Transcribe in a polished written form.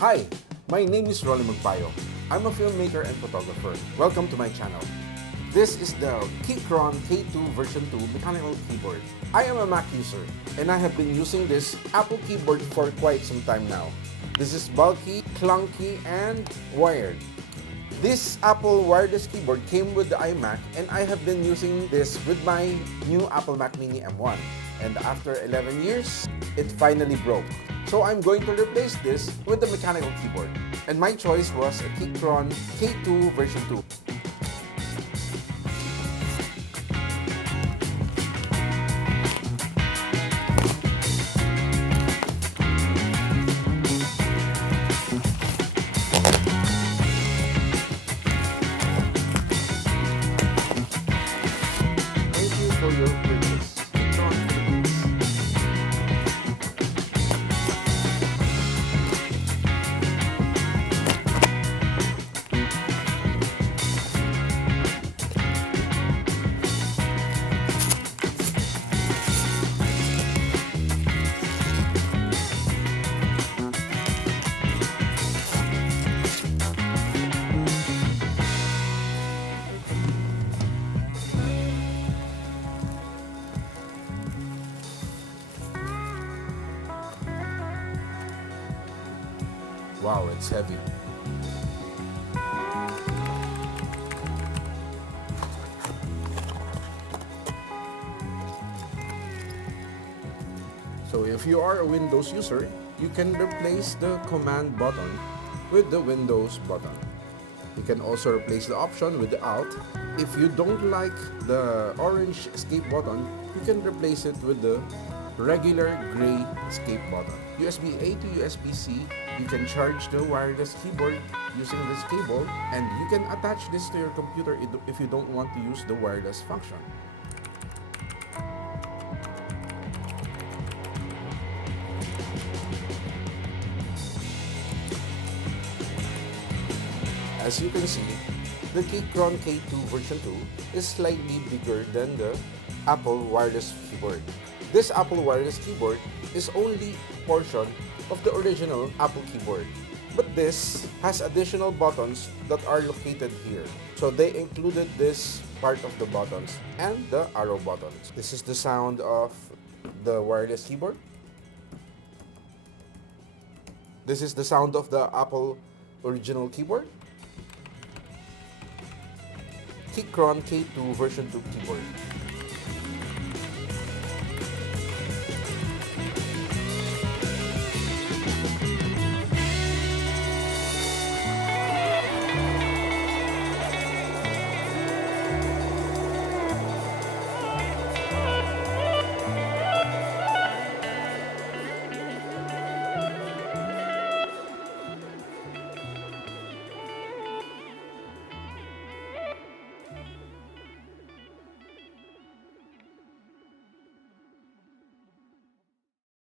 Hi, my name is Magpayo. I'm a filmmaker and photographer. Welcome to my channel. This is the Keychron K2 V2 Mechanical Keyboard. I am a Mac user and I have been using this Apple keyboard for quite some time now. This is bulky, clunky, and wired. This Apple wireless keyboard came with the iMac and I have been using this with my new Apple Mac Mini M1. And after 11 years, it finally broke. So I'm going to replace this with the mechanical keyboard. And my choice was a Keychron K2 V2. Thank you for your purchase. Keychron Philippines. Wow, it's heavy. So if you are a Windows user, you can replace the command button with the Windows button. You can also replace the option with the Alt. If you don't like the orange escape button, you can replace it with the regular gray escape button. USB A to USB C, you can charge the wireless keyboard using this cable, and you can attach this to your computer if you don't want to use the wireless function. As you can see, the Keychron K2 V2 is slightly bigger than the Apple wireless keyboard. This Apple wireless keyboard is only a portion of the original Apple keyboard. But this has additional buttons that are located here. So they included this part of the buttons and the arrow buttons. This is the sound of the wireless keyboard. This is the sound of the Apple original keyboard. Keychron K2 V2 keyboard.